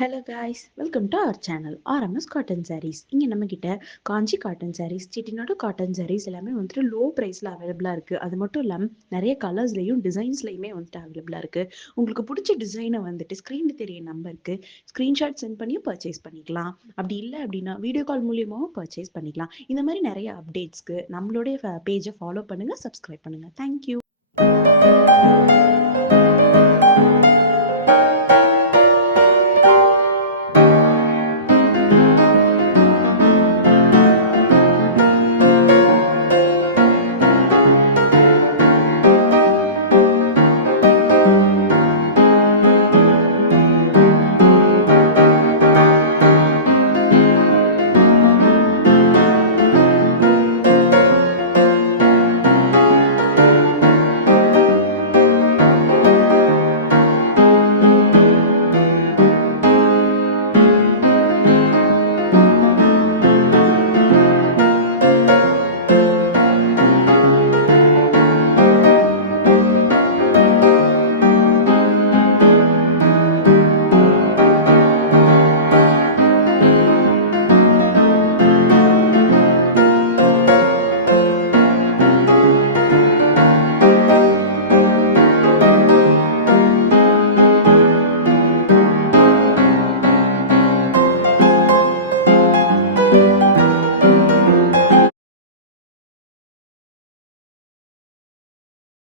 Hello guys, welcome to our channel RMS cotton saris. இங்கே நம்மக்கிட்ட காஞ்சி cotton saris, Chettinad cotton saris எல்லாமே வந்துட்டு லோ ப்ரைஸில் அவைலபிளாக இருக்குது. அது மட்டும் இல்லாமல் நிறைய கலர்ஸ்லையும் டிசைன்ஸ்லையுமே வந்துட்டு அவைலபிளாக இருக்குது. உங்களுக்கு பிடிச்ச டிசைனை வந்துட்டு ஸ்க்ரீனில் தெரிய நம்பருக்கு ஸ்க்ரீன்ஷாட் சென்ட் பண்ணி பர்ச்சேஸ் பண்ணிக்கலாம். அப்படி இல்லை அப்படின்னா வீடியோ கால் மூலியமாகவும் பர்ச்சேஸ் பண்ணிக்கலாம். இந்த மாதிரி நிறைய அப்டேட்ஸ்க்கு நம்மளுடைய பேஜை ஃபாலோ பண்ணுங்கள், சப்ஸ்கிரைப் பண்ணுங்கள். தேங்க்யூ.